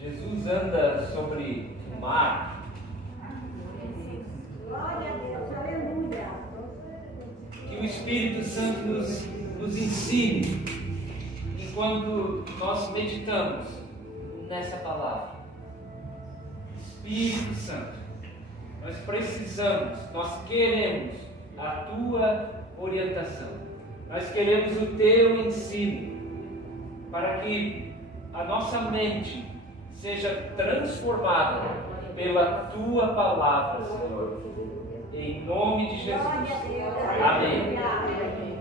Jesus anda sobre o mar. Glória a Deus, aleluia. Que o Espírito Santo nos ensine enquanto nós meditamos nessa palavra. Espírito Santo, nós precisamos, nós queremos a tua orientação, nós queremos o teu ensino, para que a nossa mente seja transformada pela tua palavra, Senhor, em nome de Jesus. Amém.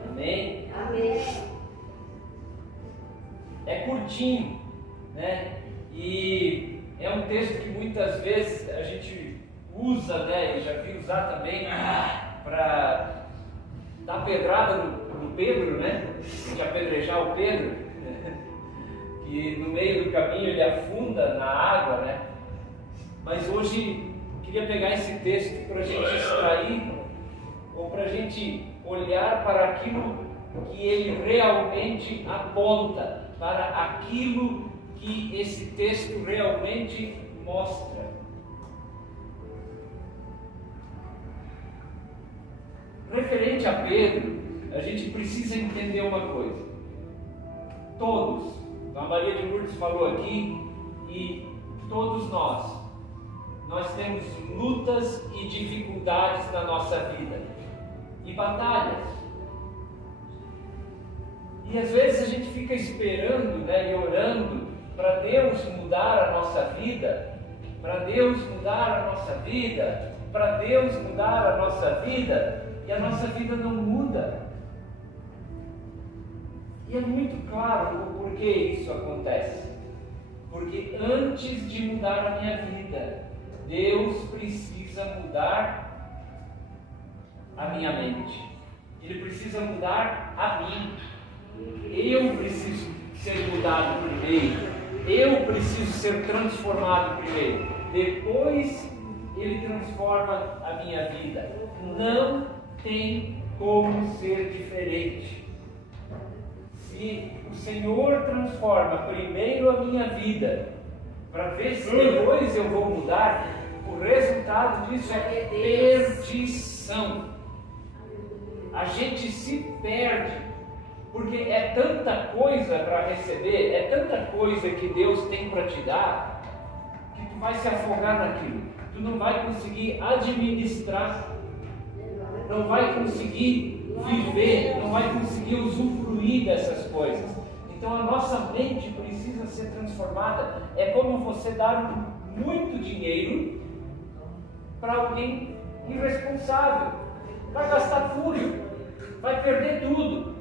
Amém. Amém. É curtinho, né? E é um texto que muitas vezes a gente usa, né? E já vi usar também para dar pedrada no Pedro, né? De apedrejar o Pedro, que no meio do caminho ele afunda na água, né? Mas hoje eu queria pegar esse texto para a gente extrair, ou para a gente olhar para aquilo que ele realmente aponta, para aquilo que esse texto realmente mostra. Referente a Pedro, a gente precisa entender uma coisa. Todos, a Maria de Lourdes falou aqui, e todos nós temos lutas e dificuldades na nossa vida, e batalhas. E às vezes a gente fica esperando, né, e orando para Deus mudar a nossa vida, para Deus mudar a nossa vida, para Deus mudar a nossa vida, e a nossa vida não muda. E é muito claro o porquê isso acontece. Porque antes de mudar a minha vida, Deus precisa mudar a minha mente. Ele precisa mudar a mim. Eu preciso ser mudado primeiro. Eu preciso ser transformado primeiro. Depois Ele transforma a minha vida. Não tem como ser diferente. Se o Senhor transforma primeiro a minha vida, para ver se depois eu vou mudar, o resultado disso é perdição. A gente se perde, porque é tanta coisa para receber, é tanta coisa que Deus tem para te dar, que tu vai se afogar naquilo. Tu não vai conseguir administrar, não vai conseguir viver, não vai conseguir usufruir dessas coisas. Então a nossa mente precisa ser transformada. É como você dar muito dinheiro para alguém irresponsável. Vai gastar tudo, vai perder tudo.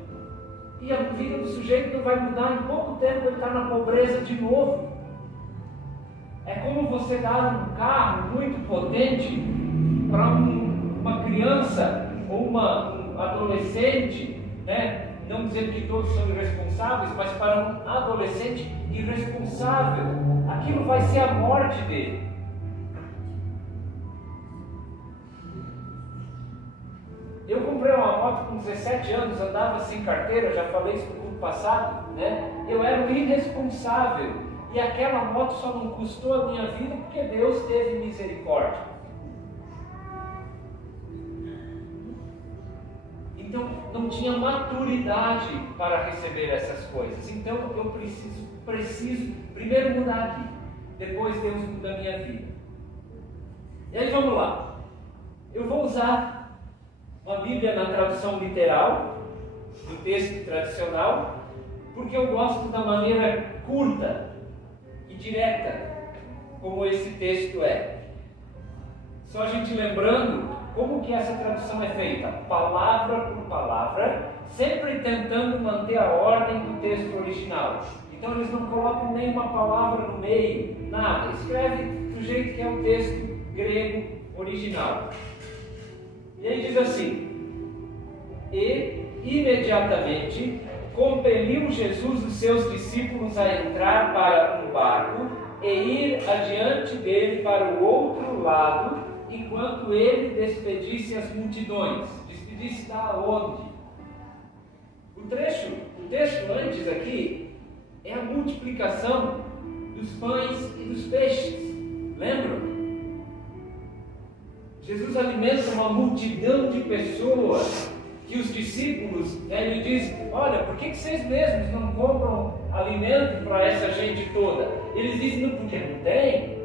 E a vida do sujeito não vai mudar, em pouco tempo ele está na pobreza de novo. É como você dar um carro muito potente para uma criança ou um adolescente, né? Não dizendo que todos são irresponsáveis, mas para um adolescente irresponsável, aquilo vai ser a morte dele. Eu comprei uma moto com 17 anos, andava sem carteira, já falei isso no ano passado, né? Eu era um irresponsável, e aquela moto só não custou a minha vida porque Deus teve misericórdia. Então não tinha maturidade para receber essas coisas. Então eu preciso primeiro mudar aqui, depois Deus muda a minha vida. E aí vamos lá. Eu vou usar uma Bíblia na tradução literal, do texto tradicional, porque eu gosto da maneira curta e direta como esse texto é. Só a gente lembrando como que essa tradução é feita, palavra por palavra, sempre tentando manter a ordem do texto original. Então eles não colocam nenhuma palavra no meio, nada. Escreve do jeito que é o texto grego original. E aí diz assim: e imediatamente compeliu Jesus os seus discípulos a entrar para um barco e ir adiante dele para o outro lado, enquanto ele despedisse as multidões. Despedisse da onde? O texto antes aqui é a multiplicação dos pães e dos peixes. Lembram? Jesus alimenta uma multidão de pessoas que os discípulos, ele diz: olha, por que vocês mesmos não compram alimento para essa gente toda? Eles dizem: não, porque não tem.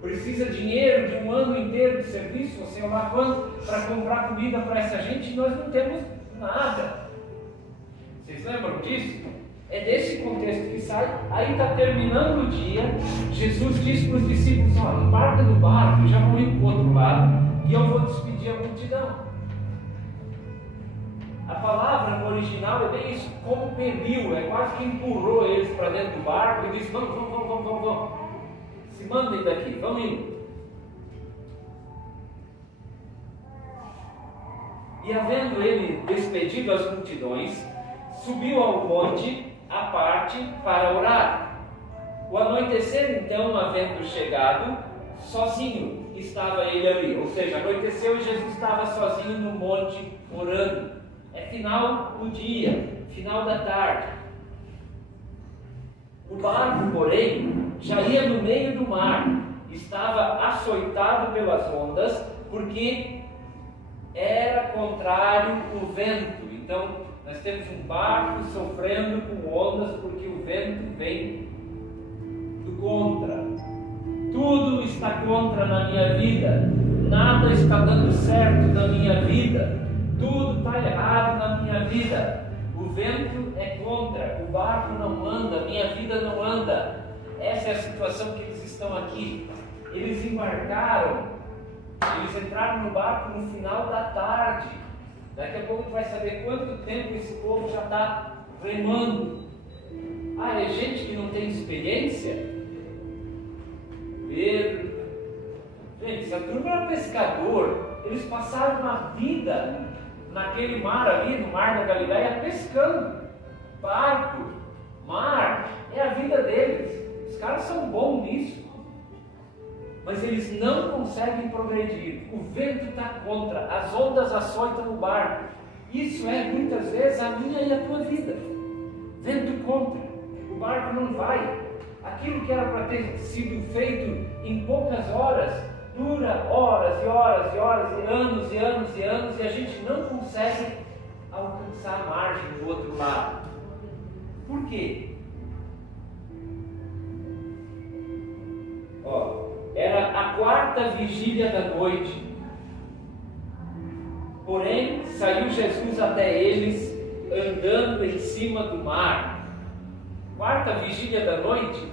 Precisa dinheiro de um ano inteiro de serviço, ou sei lá quanto, para comprar comida para essa gente, e nós não temos nada. Vocês lembram disso? É desse contexto que sai. Aí está terminando o dia, Jesus diz para os discípulos: olha, embarca no barco, já vão ir para o outro lado, e eu vou despedir a multidão. A palavra no original é bem isso, compeliu, é quase que empurrou eles para dentro do barco e disse: vamos, se mandem daqui, vamos indo. E havendo ele despedido as multidões, subiu ao monte à parte para orar. O anoitecer, então, havendo chegado, sozinho estava ele ali. Ou seja, anoiteceu e Jesus estava sozinho no monte orando. É final do dia, final da tarde. O barco, porém, já ia no meio do mar. Estava açoitado pelas ondas, porque era contrário o vento. Então, nós temos um barco sofrendo com ondas, porque o vento vem do contra. Tudo está contra na minha vida. Nada está dando certo na minha vida. Tudo está errado na minha vida. O vento é contra, o barco não anda, minha vida não anda. Essa é a situação que eles estão aqui. Eles embarcaram, eles entraram no barco no final da tarde. Daqui a pouco tu vai saber quanto tempo esse povo já está remando. Ah, é gente que não tem experiência? Pedro. Gente, essa turma era pescador. Eles passaram uma vida naquele mar ali, no mar da Galileia, pescando. Barco, mar, é a vida deles. Os caras são bons nisso. Mas eles não conseguem progredir. O vento está contra, as ondas açoitam o barco. Isso é muitas vezes a minha e a tua vida. Vento contra, o barco não vai. Aquilo que era para ter sido feito em poucas horas, dura horas e horas e horas, e anos e anos e anos, e a gente não consegue alcançar a margem do outro lado. Por quê? Era a quarta vigília da noite. Porém, saiu Jesus até eles, andando em cima do mar. Quarta vigília da noite,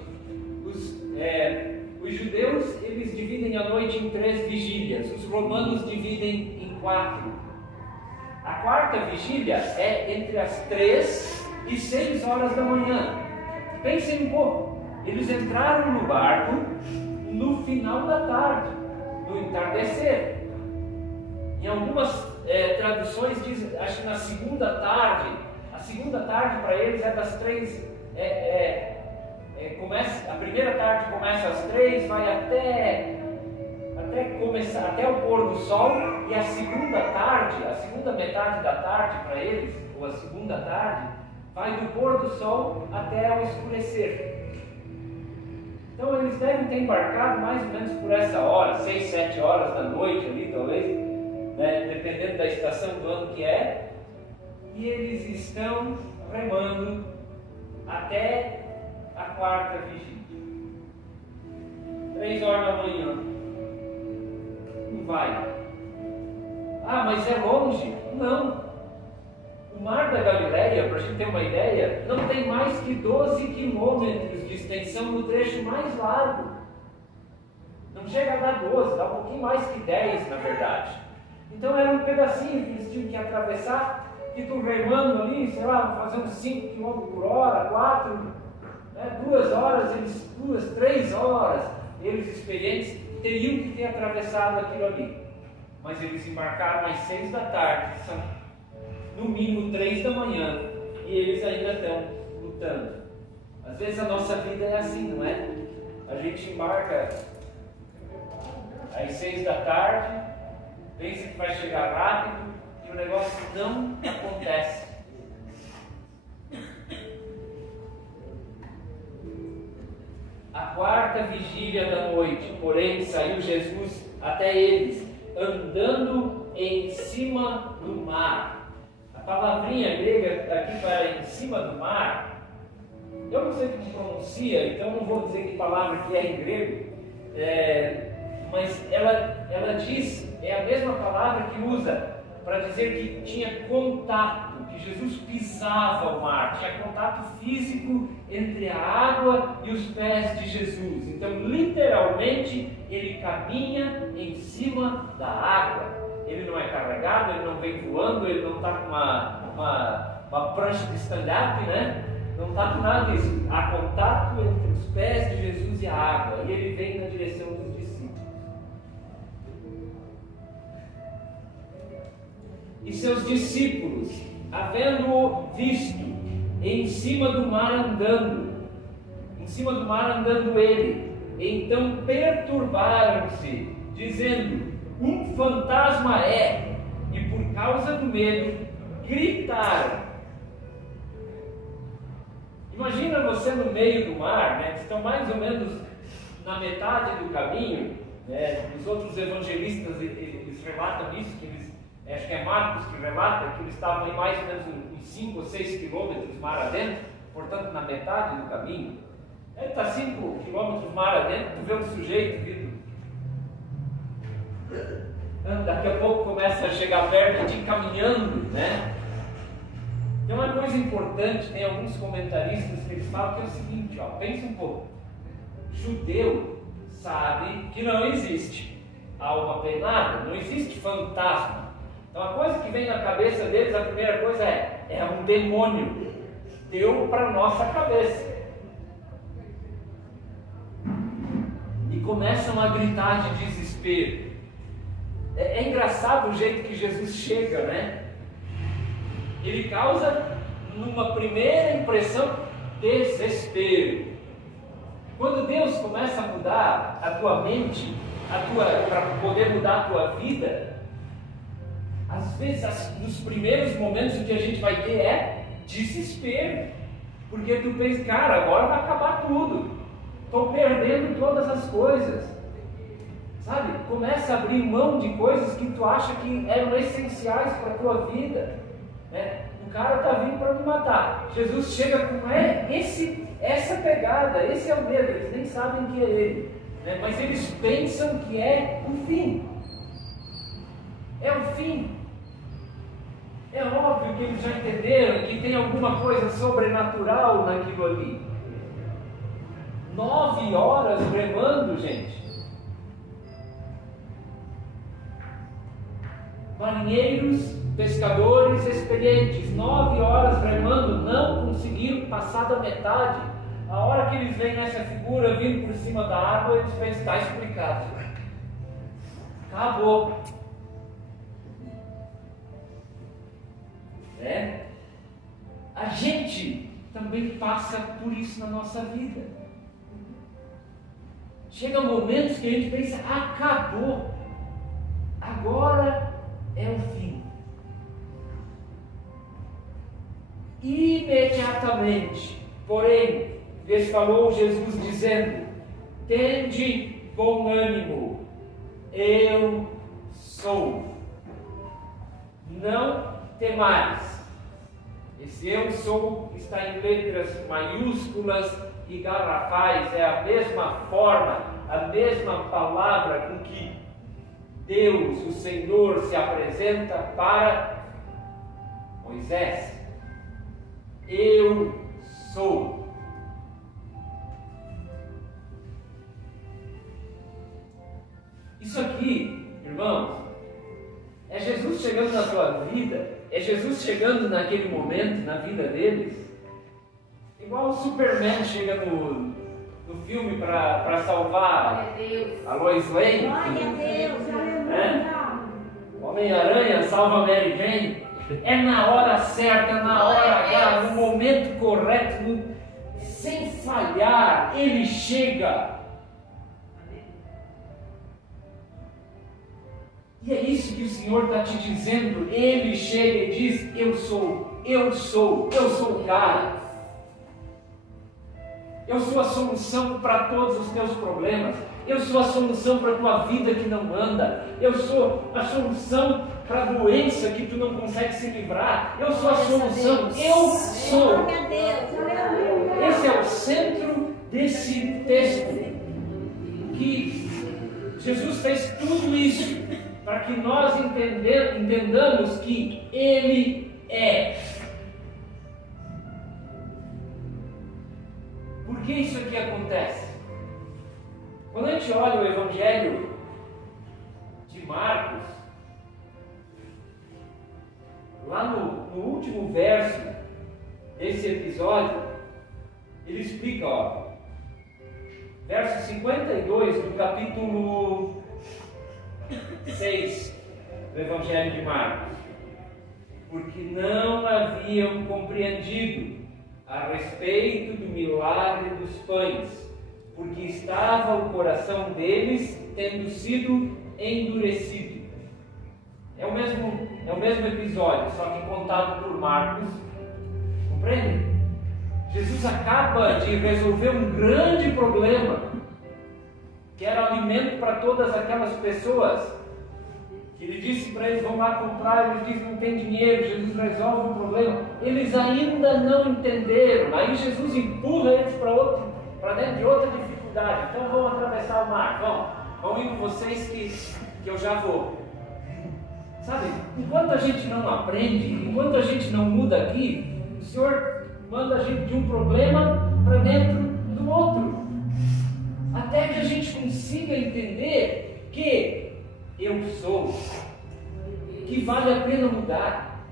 os judeus, eles dividem a noite em 3 vigílias. Os romanos dividem em 4. A quarta vigília é entre as 3 e 6 horas da manhã. Pensem um pouco. Eles entraram no barco no final da tarde, no entardecer. Em algumas traduções diz, acho que na segunda tarde. A segunda tarde para eles é das 3. A primeira tarde começa às 3, vai até o pôr do sol, e a segunda metade da tarde para eles, ou a segunda tarde, vai do pôr do sol até o escurecer. Então eles devem ter embarcado mais ou menos por essa hora, 6, 7 horas da noite ali, talvez, né, dependendo da estação do ano que é, e eles estão remando até a quarta vigília. 3 horas da manhã. Não vai. Ah, mas é longe? Não. O mar da Galileia, para a gente ter uma ideia, não tem mais que 12 quilômetros de extensão no trecho mais largo. Não chega a dar 12, dá um pouquinho mais que 10, na verdade. Então era um pedacinho que eles tinham que atravessar, que tu remando ali, sei lá, fazendo 5 km por hora, 4, 2 horas, 2, 3 horas, eles experientes teriam que ter atravessado aquilo ali. Mas eles embarcaram às 6 da tarde, são no mínimo 3 da manhã, e eles ainda estão lutando. Às vezes a nossa vida é assim, não é? A gente embarca às 6 da tarde, pensa que vai chegar rápido, e o negócio não acontece. A 4ª vigília da noite, porém, saiu Jesus até eles, andando em cima do mar. A palavrinha grega aqui para em cima do mar, eu não sei como pronuncia, então não vou dizer que palavra que é em grego, mas ela diz, é a mesma palavra que usa para dizer que tinha contato, que Jesus pisava o mar, tinha contato físico entre a água e os pés de Jesus. Então, literalmente, ele caminha em cima da água. Ele não é carregado, ele não vem voando, ele não está com uma prancha de stand-up, né? Não está com nada disso. Há contato entre os pés de Jesus e a água, e ele vem na direção dos discípulos. E seus discípulos, havendo-o visto em cima do mar andando ele, então perturbaram-se, dizendo: um fantasma é, e por causa do medo gritaram. Imagina você no meio do mar, né? Estão mais ou menos na metade do caminho, né? Os outros evangelistas eles relatam isso, que eles, acho que é Marcos que relata, que eles estavam em mais ou menos uns 5 ou 6 quilômetros mar adentro, portanto na metade do caminho. Ele está 5 quilômetros mar adentro, tu vê um sujeito vindo. Daqui a pouco começa a chegar perto de caminhando, né? Tem uma coisa importante, tem alguns comentaristas que eles falam que é o seguinte, ó, pensa um pouco. Judeu sabe que não existe alma penada, não existe fantasma. Então a coisa que vem na cabeça deles, a primeira coisa é um demônio. Deu para nossa cabeça. E começam a gritar de desespero. É engraçado o jeito que Jesus chega, né? Ele causa, numa primeira impressão, desespero. Quando Deus começa a mudar a tua mente, para poder mudar a tua vida, às vezes, nos primeiros momentos, o que a gente vai ter é desespero. Porque tu pensa, cara, agora vai acabar tudo. Estou perdendo todas as coisas. Sabe? Começa a abrir mão de coisas que tu acha que eram essenciais para a tua vida. Né? O cara está vindo para me matar. Jesus chega com essa pegada, esse é o medo. Eles nem sabem que é ele, né? Mas eles pensam que é o fim. É o fim. É óbvio que eles já entenderam que tem alguma coisa sobrenatural naquilo ali. 9 horas remando, gente. Marinheiros, pescadores experientes, 9 horas remando, não conseguiram passar da metade. A hora que eles veem essa figura vindo por cima da água, eles pensam, está explicado. Acabou. Né? A gente também passa por isso na nossa vida. Chega momentos que a gente pensa, acabou. Agora é o fim. Imediatamente, porém, lhes falou Jesus dizendo: tende bom ânimo, eu sou. Não temais. Esse eu sou está em letras maiúsculas e garrafais, é a mesma forma, a mesma palavra com que Deus, o Senhor, se apresenta para Moisés. Eu sou. Isso aqui, irmãos, é Jesus chegando na tua vida, é Jesus chegando naquele momento na vida deles, igual o Superman chega no filme para salvar a Lois Lane. Glória a Deus, aleluia. Homem-Aranha salva Mary Jane. É na hora certa, na hora H, no momento correto, sem falhar, ele chega. E é isso que o Senhor está te dizendo. Ele chega e diz: eu sou o cara. Eu sou a solução para todos os teus problemas. Eu sou a solução para a tua vida que não anda. Eu sou a solução para a doença que tu não consegue se livrar. Eu sou a solução. Eu sou. Esse é o centro desse texto. Que Jesus fez tudo isso para que nós entendamos que Ele é. Por que isso aqui acontece? Quando a gente olha o Evangelho de Marcos, lá no último verso desse episódio, ele explica, verso 52 do capítulo 6 do Evangelho de Marcos. Porque não haviam compreendido a respeito do milagre dos pães, porque estava o coração deles tendo sido endurecido. É o mesmo episódio, só que contado por Marcos. Compreende? Jesus acaba de resolver um grande problema, que era alimento para todas aquelas pessoas. Que ele disse para eles, vão lá comprar, eles dizem, não tem dinheiro. Jesus resolve o problema. Eles ainda não entenderam. Aí Jesus empurra eles para dentro de outra dificuldade. Então vamos atravessar o mar, vão ir com vocês que eu já vou. Sabe, enquanto a gente não aprende, enquanto a gente não muda aqui, o Senhor manda a gente de um problema para dentro do outro. Até que a gente consiga entender que eu sou, que vale a pena mudar.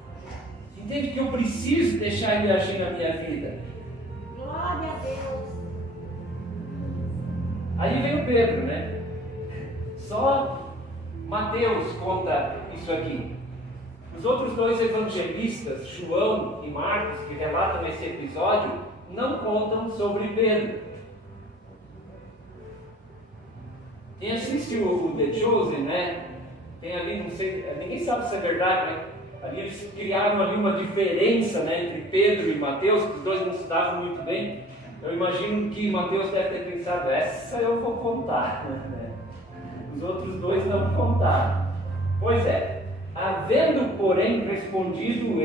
Entende que eu preciso deixar Ele agir na minha vida. Glória a Deus. Aí vem o Pedro, né? Só Mateus conta isso aqui. Os outros dois evangelistas, João e Marcos, que relatam esse episódio, não contam sobre Pedro. Quem assistiu o The Chosen, né? Tem ali, não sei, ninguém sabe se é verdade, né? Ali eles criaram ali uma diferença, né, entre Pedro e Mateus, que os dois não se davam muito bem. Eu imagino que Mateus deve ter pensado, essa eu vou contar, né? Os outros dois não contaram. Pois é, havendo, porém, respondido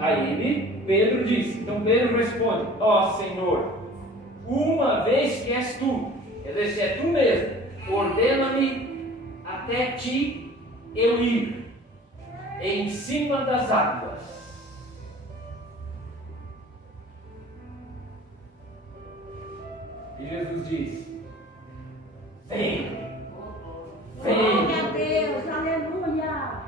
a ele, Pedro disse. Então Pedro responde, Senhor, uma vez que és tu, quer dizer, se é tu mesmo, ordena-me até ti eu ir em cima das águas. E Jesus diz, vem. Glória a Deus, aleluia.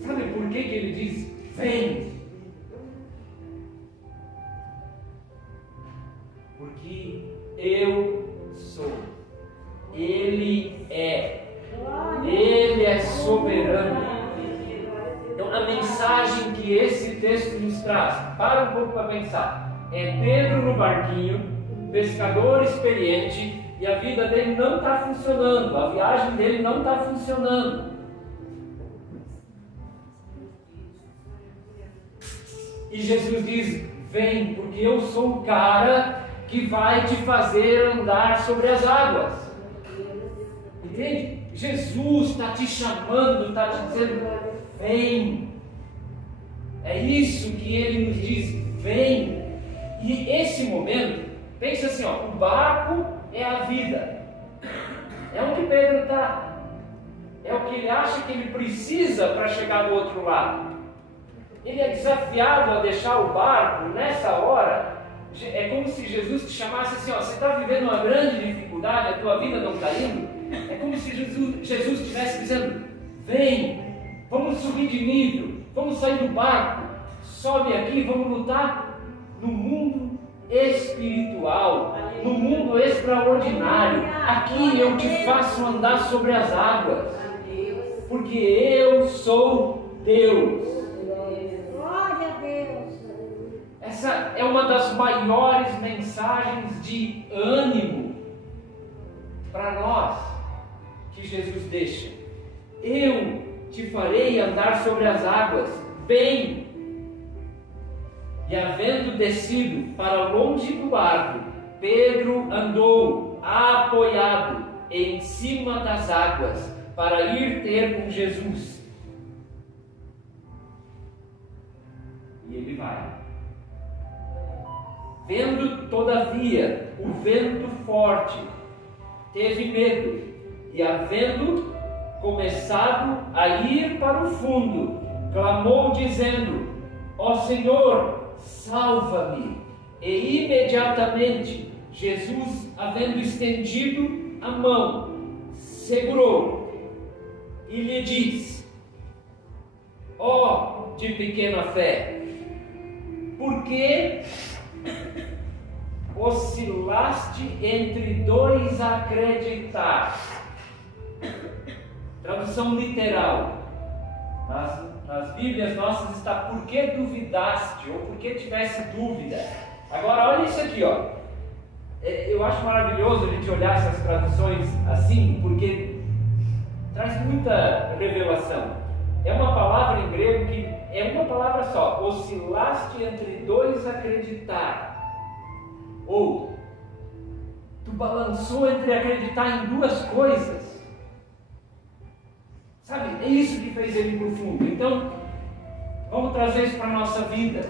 Sabe por que ele diz, vem? Porque eu sou. Ele é. Ele é soberano. Então a mensagem que esse texto nos traz, para um pouco para pensar, é Pedro no barquinho, pescador experiente, e a vida dele não está funcionando, a viagem dele não está funcionando. E Jesus diz, vem, porque eu sou o cara que vai te fazer andar sobre as águas. Entende? Jesus está te chamando, está te dizendo, vem. É isso que ele nos diz, vem. E esse momento, pensa assim, o barco é a vida. É onde Pedro está. É o que ele acha que ele precisa para chegar do outro lado. Ele é desafiado a deixar o barco nessa hora. É como se Jesus te chamasse assim, você está vivendo uma grande dificuldade, a tua vida não está indo. É como se Jesus estivesse dizendo, vem, vamos subir de nível, vamos sair do barco, sobe aqui, vamos lutar no mundo espiritual, no mundo extraordinário. Aqui eu te faço andar sobre as águas, porque eu sou Deus. Glória a Deus. Essa é uma das maiores mensagens de ânimo para nós que Jesus deixa. Eu te farei andar sobre as águas, vem. E havendo descido para longe do barco, Pedro andou apoiado em cima das águas para ir ter com Jesus. E ele vai. Vendo, todavia, o vento forte, teve medo, e havendo começado a ir para o fundo, clamou dizendo: ó Senhor, salva-me. E imediatamente Jesus, havendo estendido a mão, segurou e lhe diz: ó de pequena fé, por que oscilaste entre dois a acreditar? Tradução literal. Nas Bíblias nossas está: por que duvidaste? Ou por que tivesse dúvida? Agora olha isso aqui, ó. Eu acho maravilhoso a gente olhar essas traduções assim, porque traz muita revelação. É uma palavra em grego que é uma palavra só: oscilaste entre dois a acreditar. Ou tu balançou entre acreditar em duas coisas. Sabe, é isso que fez ele ir para o fundo. Então, vamos trazer isso para a nossa vida.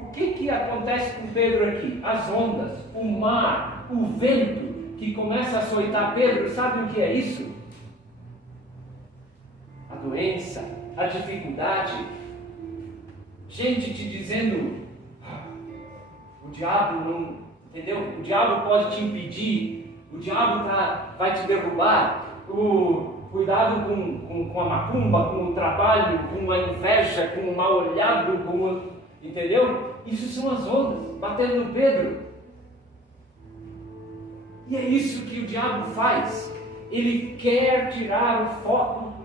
O que acontece com Pedro aqui? As ondas, o mar, o vento que começa a açoitar Pedro, sabe o que é isso? A doença, a dificuldade. Gente te dizendo: o diabo não, entendeu? O diabo pode te impedir, o diabo vai te derrubar, cuidado com a macumba, com o trabalho, com a inveja, com o mal olhado, entendeu? Isso são as ondas batendo no Pedro. E é isso que o diabo faz. Ele quer tirar o foco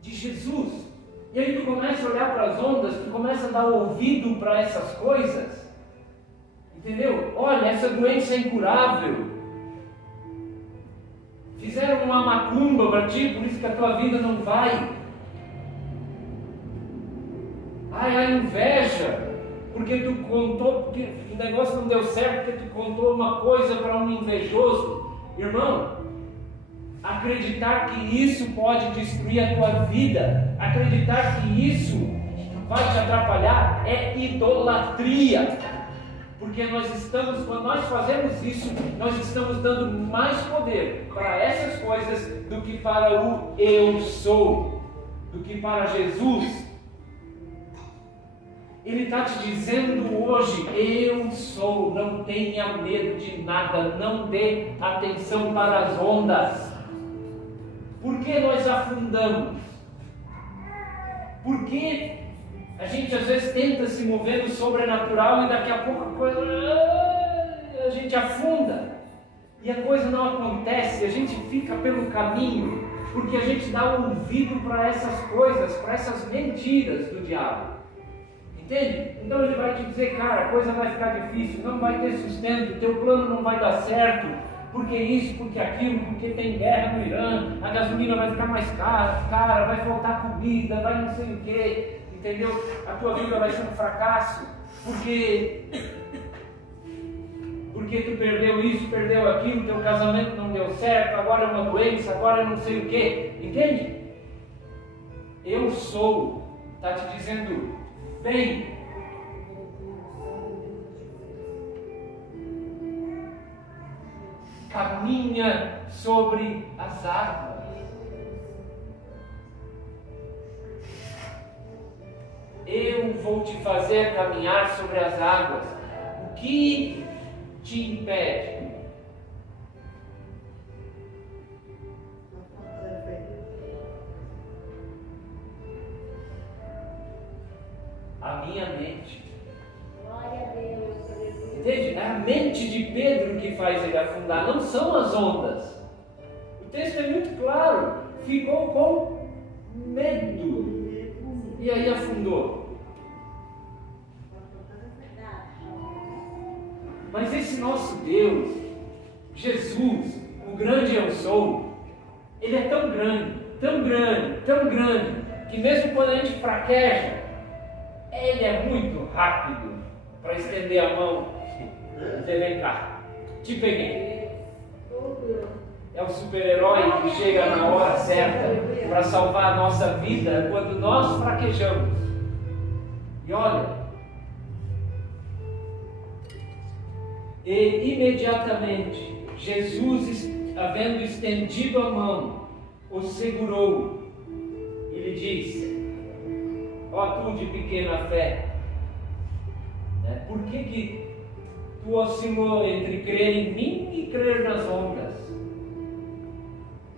de Jesus. E aí tu começa a olhar para as ondas, tu começa a dar ouvido para essas coisas. Entendeu? Olha, essa doença é incurável. Fizeram uma macumba para ti, por isso que a tua vida não vai. Ai, a inveja, porque tu contou, porque o negócio não deu certo, porque tu contou uma coisa para um invejoso. Irmão, acreditar que isso pode destruir a tua vida, acreditar que isso vai te atrapalhar, é idolatria. Porque quando nós fazemos isso, nós estamos dando mais poder para essas coisas do que para o eu sou, do que para Jesus. Ele está te dizendo hoje: eu sou, não tenha medo de nada, não dê atenção para as ondas. Por que nós afundamos? Por que a gente às vezes tenta se mover no sobrenatural e daqui a pouco a gente afunda e a coisa não acontece, a gente fica pelo caminho porque a gente dá ouvido para essas coisas, para essas mentiras do diabo. Entende? Então ele vai te dizer: cara, a coisa vai ficar difícil, não vai ter sustento, teu plano não vai dar certo, porque isso, porque aquilo, porque tem guerra no Irã, a gasolina vai ficar mais cara, vai faltar comida, vai não sei o que. Entendeu? A tua vida vai ser um fracasso, porque tu perdeu isso, perdeu aquilo, teu casamento não deu certo, agora é uma doença, agora não sei o que. Entende? Eu sou, está te dizendo: vem. Caminha sobre as águas. Eu vou te fazer caminhar sobre as águas. O que te impede? A minha mente. Glória a Deus. Entende? É a mente de Pedro que faz ele afundar, não são as ondas. O texto é muito claro. Ficou com medo. E aí afundou. Mas esse nosso Deus, Jesus, o grande eu sou, ele é tão grande, tão grande, tão grande, que mesmo quando a gente fraqueja, ele é muito rápido. para estender a mão e dizer: vem cá, te peguei. É o super-herói que chega na hora certa para salvar a nossa vida quando nós fraquejamos. E olha, e imediatamente Jesus, havendo estendido a mão, o segurou e lhe disse: ó tu de pequena fé, por que tu oscilou entre crer em mim e crer nas ondas?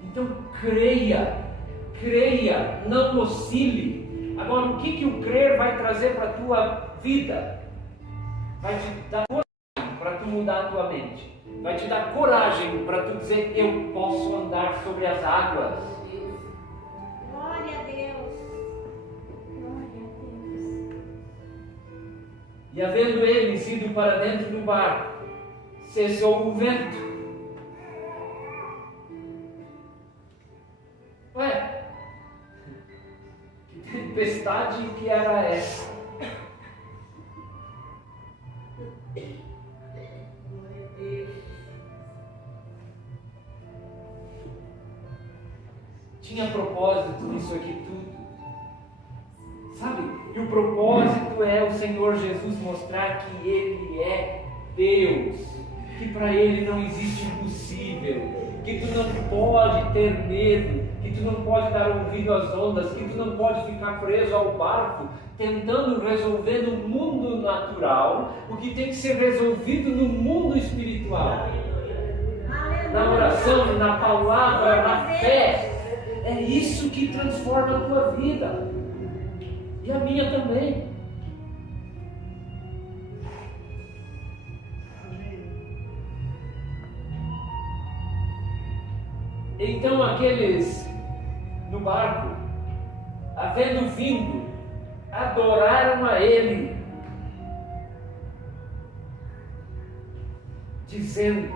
Então creia, não oscile. Agora, o que o crer vai trazer para a tua vida? Vai te dar coragem para tu mudar a tua mente. Vai te dar coragem para tu dizer: eu posso andar sobre as águas. Glória a Deus. Glória a Deus. E havendo eles ido para dentro do barco, cessou o vento. Ué, que tempestade que era essa? Tinha propósito nisso aqui tudo, sabe? E o propósito é o Senhor Jesus mostrar que Ele é Deus, que para Ele não existe impossível, que tu não pode ter medo, que tu não pode dar ouvido às ondas, que tu não pode ficar preso ao barco, tentando resolver no mundo natural o que tem que ser resolvido no mundo espiritual, na oração, na palavra, na fé. É isso que transforma a tua vida e a minha também. Então aqueles no barco, havendo vindo, adoraram a Ele, dizendo: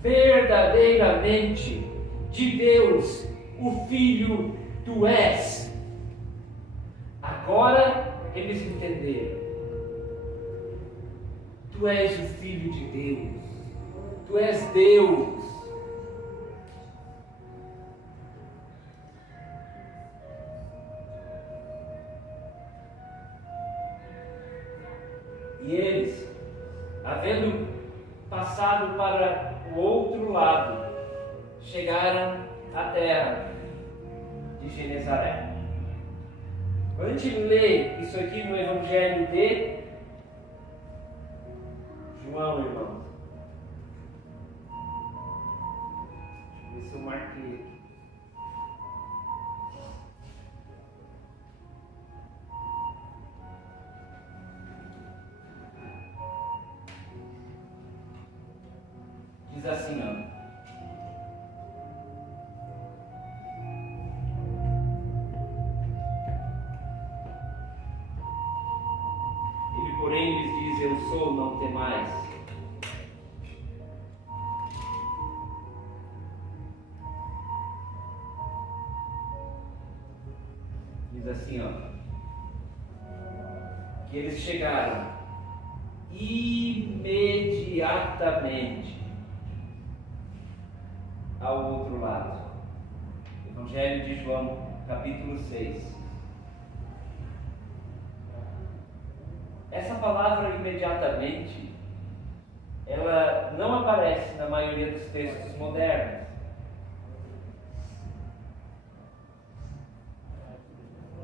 verdadeiramente de Deus, o Filho tu és. Agora eles entenderam. Tu és o Filho de Deus. Tu és Deus. E eles, havendo passado para o outro lado, chegaram à terra de Genezaré. Quando a gente lê isso aqui no Evangelho de João, irmãos, deixa eu ver se eu marquei aqui. Diz assim, ó. Ele, porém, lhes diz: eu sou, não temais. Diz assim, ó. Que eles chegaram imediatamente ao outro lado. Evangelho de João, capítulo 6. Essa palavra imediatamente, ela não aparece na maioria dos textos modernos.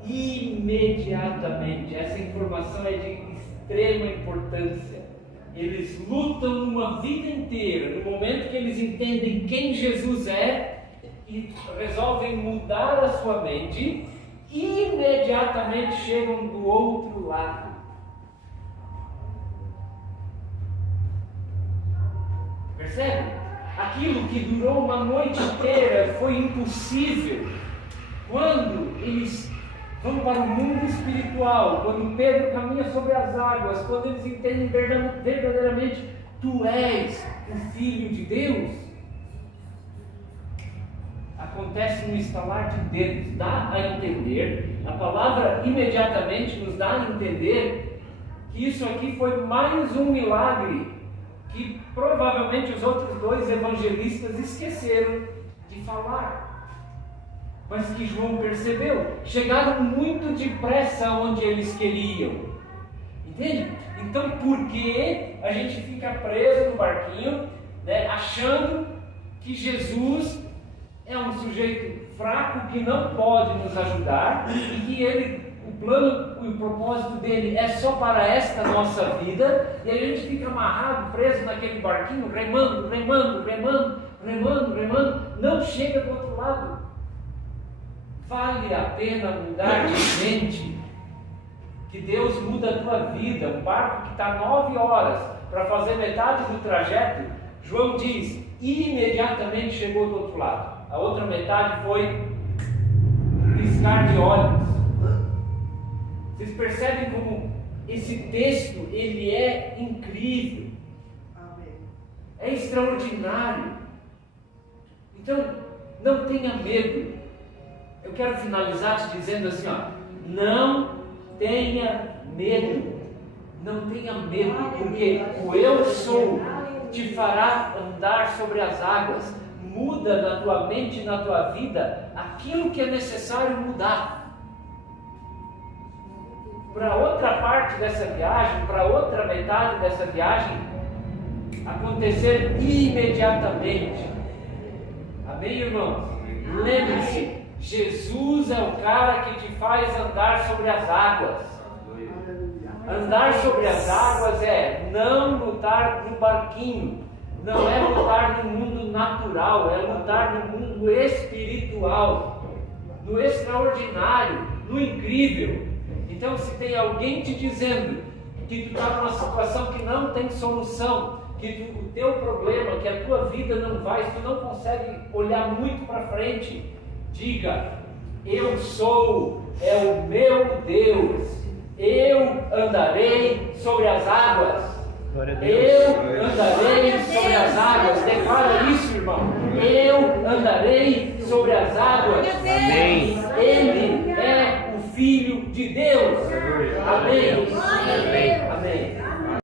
Imediatamente, essa informação é de extrema importância. Eles lutam uma vida inteira, no momento que eles entendem quem Jesus é e resolvem mudar a sua mente, imediatamente chegam do outro lado. Percebe? Aquilo que durou uma noite inteira foi impossível. Quando eles vão para o mundo espiritual, quando Pedro caminha sobre as águas, quando eles entendem verdadeiramente: tu és o Filho de Deus, acontece no estalar de dedos. Dá a entender, a palavra imediatamente nos dá a entender que isso aqui foi mais um milagre que provavelmente os outros dois evangelistas esqueceram de falar, mas que João percebeu. Chegaram muito depressa onde eles queriam, entende? Então por que a gente fica preso no barquinho, né, achando que Jesus é um sujeito fraco que não pode nos ajudar e que o plano e o propósito dele é só para esta nossa vida, e a gente fica amarrado, preso naquele barquinho, remando, não chega do outro lado. Vale a pena mudar de mente, que Deus muda a tua vida. Um barco que está 9 horas para fazer metade do trajeto, João diz, imediatamente chegou do outro lado. A outra metade foi piscar de olhos. Vocês percebem como esse texto ele é incrível, é extraordinário. Então, não tenha medo. Eu quero finalizar te dizendo assim, ó, não tenha medo, não tenha medo, porque o eu sou te fará andar sobre as águas. Muda na tua mente, na tua vida, aquilo que é necessário mudar. Para outra parte dessa viagem, para outra metade dessa viagem, acontecer imediatamente. Amém, irmãos? Lembre-se, Jesus é o cara que te faz andar sobre as águas. Andar sobre as águas é não lutar no barquinho, não é lutar no mundo natural, é lutar no mundo espiritual, no extraordinário, no incrível. Então, se tem alguém te dizendo que tu está numa situação que não tem solução, que o teu problema, que a tua vida não vai, tu não consegue olhar muito para frente, diga: eu sou, é o meu Deus, eu andarei sobre as águas. Eu andarei sobre as águas. Declara isso, irmão. Eu andarei sobre as águas. Amém. Ele é o Filho de Deus. Amém. Amém. Amém.